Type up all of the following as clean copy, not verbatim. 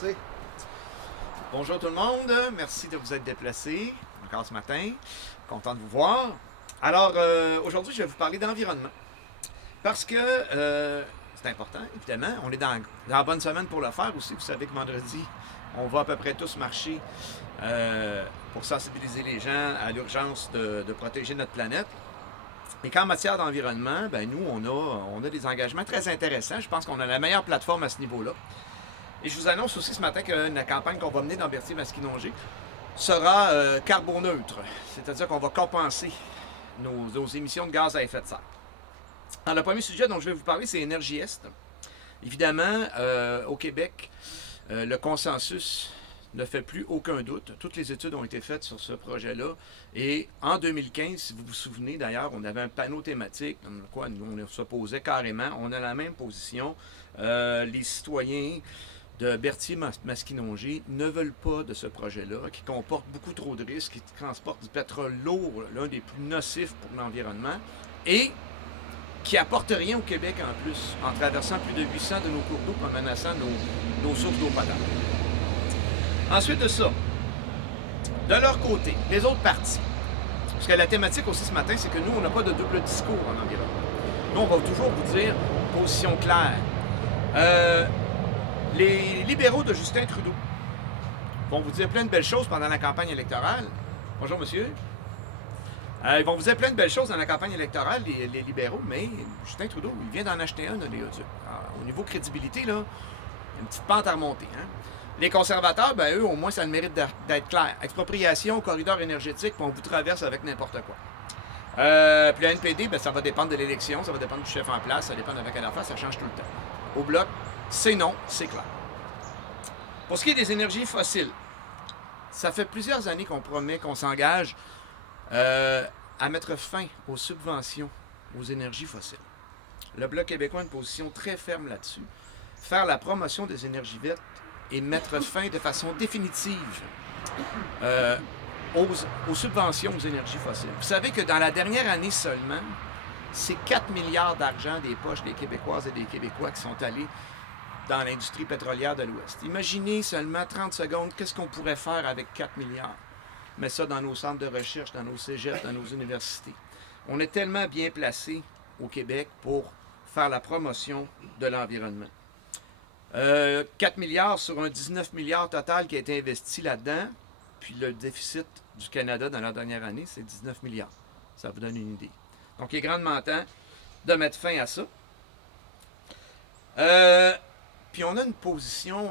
déplacer. Bonjour tout le monde, merci de vous être déplacés encore ce matin. Content de vous voir. Alors, aujourd'hui, je vais vous parler d'environnement. Parce que c'est important, évidemment. On est dans la bonne semaine pour le faire aussi. Vous savez que vendredi, on va à peu près tous marcher pour sensibiliser les gens à l'urgence de protéger notre planète. Et qu'en matière d'environnement, ben nous, on a des engagements très intéressants. Je pense qu'on a la meilleure plateforme à ce niveau-là. Et je vous annonce aussi ce matin que la campagne qu'on va mener dans Berthier-Masquinongé sera carboneutre. C'est-à-dire qu'on va compenser nos émissions de gaz à effet de serre. Alors, le premier sujet dont je vais vous parler, c'est Énergie Est. Évidemment, au Québec, le consensus ne fait plus aucun doute. Toutes les études ont été faites sur ce projet-là. Et en 2015, si vous vous souvenez d'ailleurs, on avait un panneau thématique dans quoi nous, on s'opposait carrément. On a la même position. Les citoyens de Berthier-Masquinongé ne veulent pas de ce projet-là, qui comporte beaucoup trop de risques, qui transporte du pétrole lourd, l'un des plus nocifs pour l'environnement, et qui apporte rien au Québec en plus, en traversant plus de 800 de nos cours d'eau, en menaçant nos sources d'eau potable. Ensuite de ça, de leur côté, les autres partis, parce que la thématique aussi ce matin, c'est que nous, on n'a pas de double discours en environnement. Nous, on va toujours vous dire position claire. Les libéraux de Justin Trudeau vont vous dire plein de belles choses pendant la campagne électorale. Bonjour, monsieur. Ils vont vous dire plein de belles choses dans la campagne électorale, les libéraux, mais Justin Trudeau, il vient d'en acheter un oléoduc. Au niveau crédibilité, là, une petite pente à remonter. Hein? Les conservateurs, ben eux, au moins, ça a le mérite d'être clair. Expropriation, corridor énergétique, puis on vous traverse avec n'importe quoi. Puis la NPD, ben, ça va dépendre de l'élection, ça va dépendre du chef en place, ça dépend de quelle affaire, ça change tout le temps. Au bloc, c'est non, c'est clair. Pour ce qui est des énergies fossiles, ça fait plusieurs années qu'on promet, qu'on s'engage à mettre fin aux subventions aux énergies fossiles. Le Bloc québécois a une position très ferme là-dessus. Faire la promotion des énergies vertes et mettre fin de façon définitive aux subventions aux énergies fossiles. Vous savez que dans la dernière année seulement, c'est 4 milliards d'argent des poches des Québécoises et des Québécois qui sont allés dans l'industrie pétrolière de l'Ouest. Imaginez seulement 30 secondes, qu'est-ce qu'on pourrait faire avec 4 milliards? Mettre ça dans nos centres de recherche, dans nos cégeps, dans nos universités. On est tellement bien placé au Québec pour faire la promotion de l'environnement. 4 milliards sur un 19 milliards total qui a été investi là-dedans, puis le déficit du Canada dans la dernière année, c'est 19 milliards. Ça vous donne une idée. Donc, il est grandement temps de mettre fin à ça. Puis on a une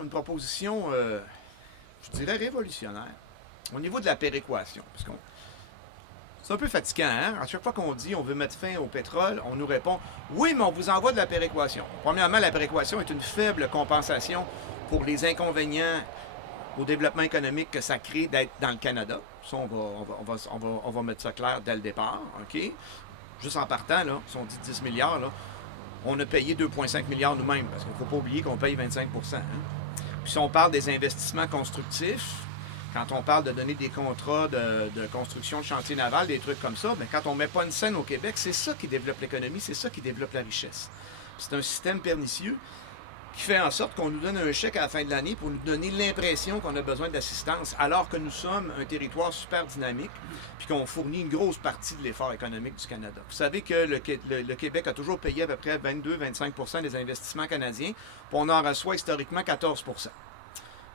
proposition, je dirais révolutionnaire, au niveau de la péréquation. Parce qu'on, c'est un peu fatigant, hein? À chaque fois qu'on dit on veut mettre fin au pétrole, on nous répond oui, mais on vous envoie de la péréquation. Premièrement, la péréquation est une faible compensation pour les inconvénients au développement économique que ça crée d'être dans le Canada. Ça, on va mettre ça clair dès le départ. OK? Juste en partant, là, si on dit 10 milliards, là, on a payé 2,5 milliards nous-mêmes, parce qu'il ne faut pas oublier qu'on paye 25 %. Hein? Puis si on parle des investissements constructifs, quand on parle de donner des contrats de construction de chantier naval, des trucs comme ça, bien, quand on ne met pas une scène au Québec, c'est ça qui développe l'économie, c'est ça qui développe la richesse. C'est un système pernicieux qui fait en sorte qu'on nous donne un chèque à la fin de l'année pour nous donner l'impression qu'on a besoin d'assistance, alors que nous sommes un territoire super dynamique, puis qu'on fournit une grosse partie de l'effort économique du Canada. Vous savez que le Québec a toujours payé à peu près 22-25 % des investissements canadiens, puis on en reçoit historiquement 14 %.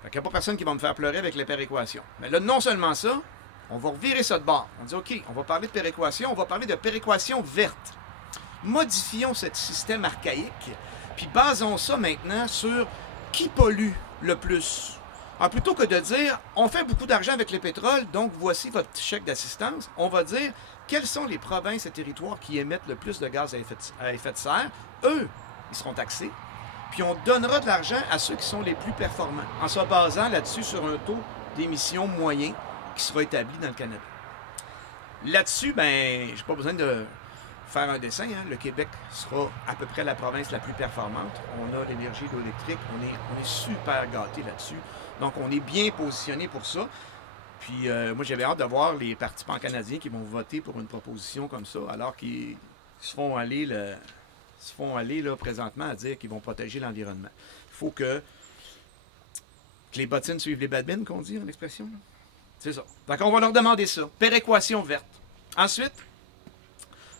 Fait qu'il n'y a pas personne qui va me faire pleurer avec les péréquations. Mais là, non seulement ça, on va revirer ça de bord. On dit, OK, on va parler de péréquation, on va parler de péréquation verte. Modifions ce système archaïque, puis basons ça maintenant sur qui pollue le plus. Alors, plutôt que de dire, on fait beaucoup d'argent avec le pétrole, donc voici votre chèque d'assistance, on va dire, quelles sont les provinces et territoires qui émettent le plus de gaz à effet de serre? Eux, ils seront taxés. Puis on donnera de l'argent à ceux qui sont les plus performants, en se basant là-dessus sur un taux d'émission moyen qui sera établi dans le Canada. Là-dessus, ben, j'ai pas besoin de faire un dessin. Hein. Le Québec sera à peu près la province la plus performante. On a l'énergie hydroélectrique, on est super gâtés là-dessus. Donc on est bien positionné pour ça. Puis moi j'avais hâte de voir les partis pan-canadiens qui vont voter pour une proposition comme ça, alors qu'ils se font aller là, présentement à dire qu'ils vont protéger l'environnement. Il faut que Que les bottines suivent les babines, qu'on dit en expression. C'est ça. Donc, on va leur demander ça. Péréquation verte. Ensuite,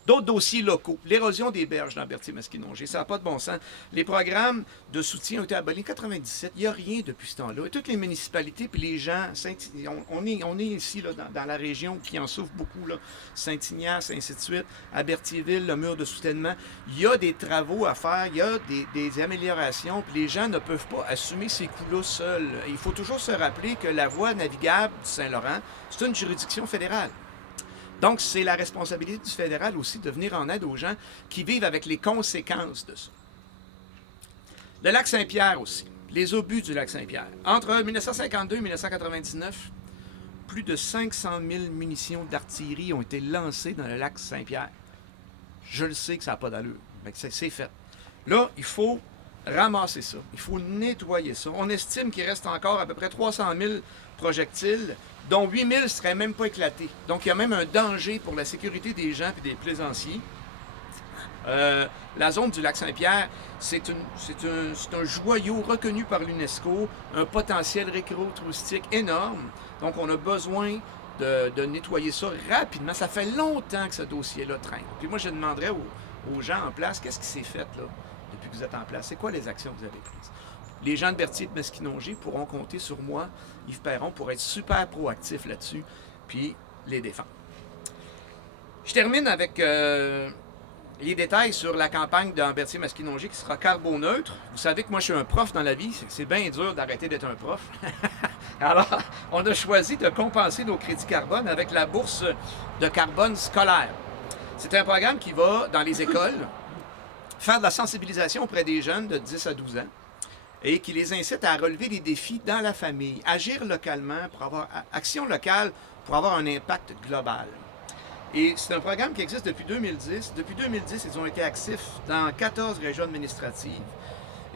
d'autres dossiers locaux. L'érosion des berges dans Berthier-Masquinongé, ça n'a pas de bon sens. Les programmes de soutien ont été abolis en 1997. Il n'y a rien depuis ce temps-là. Et toutes les municipalités puis les gens, on est ici là, dans la région qui en souffre beaucoup, là. Saint-Ignace, ainsi de suite, à Berthierville, le mur de soutènement. Il y a des travaux à faire, il y a des améliorations, puis les gens ne peuvent pas assumer ces coûts-là seuls. Il faut toujours se rappeler que la voie navigable du Saint-Laurent, c'est une juridiction fédérale. Donc, c'est la responsabilité du fédéral aussi de venir en aide aux gens qui vivent avec les conséquences de ça. Le lac Saint-Pierre aussi, les obus du lac Saint-Pierre. Entre 1952 et 1999, plus de 500 000 munitions d'artillerie ont été lancées dans le lac Saint-Pierre. Je le sais que ça n'a pas d'allure, mais c'est fait. Là, il faut ramasser ça, il faut nettoyer ça. On estime qu'il reste encore à peu près 300 000 projectiles, dont 8 000 ne seraient même pas éclatés. Donc, il y a même un danger pour la sécurité des gens et des plaisanciers. La zone du lac Saint-Pierre, c'est un joyau reconnu par l'UNESCO, un potentiel récréotouristique énorme. Donc, on a besoin de nettoyer ça rapidement. Ça fait longtemps que ce dossier-là traîne. Puis moi, je demanderais aux gens en place, qu'est-ce qui s'est fait là, depuis que vous êtes en place? C'est quoi les actions que vous avez prises? Les gens de Berthier-Masquinongé pourront compter sur moi, Yves Perron, pour être super proactif là-dessus, puis les défendre. Je termine avec les détails sur la campagne de Berthier-Masquinongé qui sera carboneutre. Vous savez que moi, je suis un prof dans la vie. C'est bien dur d'arrêter d'être un prof. Alors, on a choisi de compenser nos crédits carbone avec la bourse de carbone scolaire. C'est un programme qui va dans les écoles faire de la sensibilisation auprès des jeunes de 10 à 12 ans et qui les incite à relever des défis dans la famille, agir localement, pour avoir action locale pour avoir un impact global. Et c'est un programme qui existe depuis 2010. Depuis 2010, ils ont été actifs dans 14 régions administratives.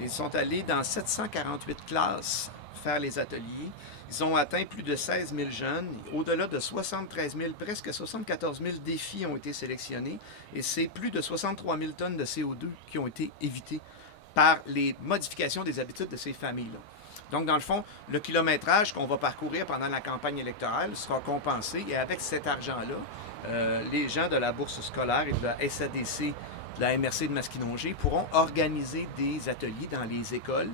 Ils sont allés dans 748 classes faire les ateliers. Ils ont atteint plus de 16 000 jeunes. Au-delà de 73 000, presque 74 000 défis ont été sélectionnés. Et c'est plus de 63 000 tonnes de CO2 qui ont été évitées par les modifications des habitudes de ces familles-là. Donc, dans le fond, le kilométrage qu'on va parcourir pendant la campagne électorale sera compensé. Et avec cet argent-là, les gens de la bourse scolaire et de la SADC, de la MRC de Masquinongé, pourront organiser des ateliers dans les écoles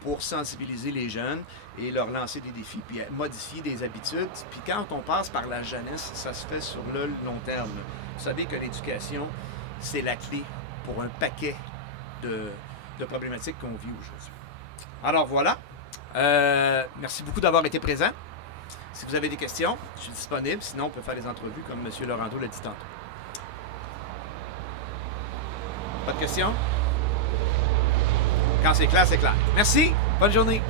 pour sensibiliser les jeunes et leur lancer des défis, puis modifier des habitudes. Puis quand on passe par la jeunesse, ça se fait sur le long terme. Vous savez que l'éducation, c'est la clé pour un paquet de problématiques qu'on vit aujourd'hui. Alors voilà. Merci beaucoup d'avoir été présent. Si vous avez des questions, je suis disponible. Sinon, on peut faire des entrevues comme M. Laurando l'a dit tantôt. Pas de questions? Quand c'est clair, c'est clair. Merci. Bonne journée.